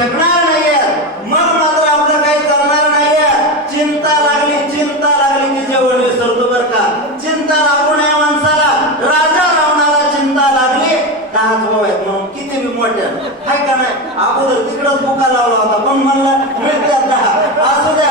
शकणार नाहीये. मग मात्र आपलं काही चालणार नाहीये. चिंता लागली चिंता लागली की जेवण विसरतो बर का. चिंता लागू नये माणसाला. राजा रावणाला चिंता लागली. दहा भाऊ आहेत म्हणून किती बी मोठ्या हाय का नाही? अगोदर तिकडंच बुका लावला होता. पण म्हणला मिळतात दहा. असू द्या.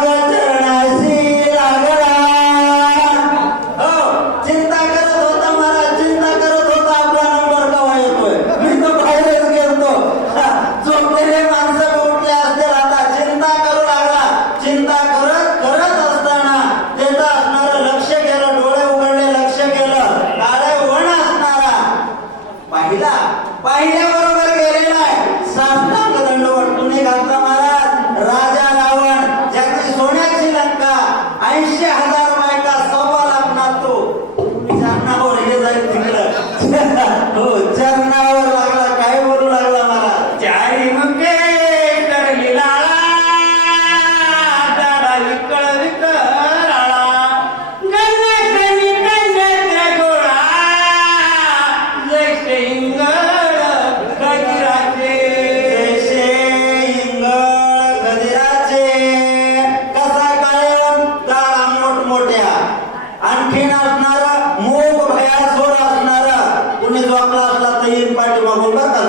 আপনার আল্লাহ তাইয়ের পার্টি মাগুলবা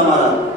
amará.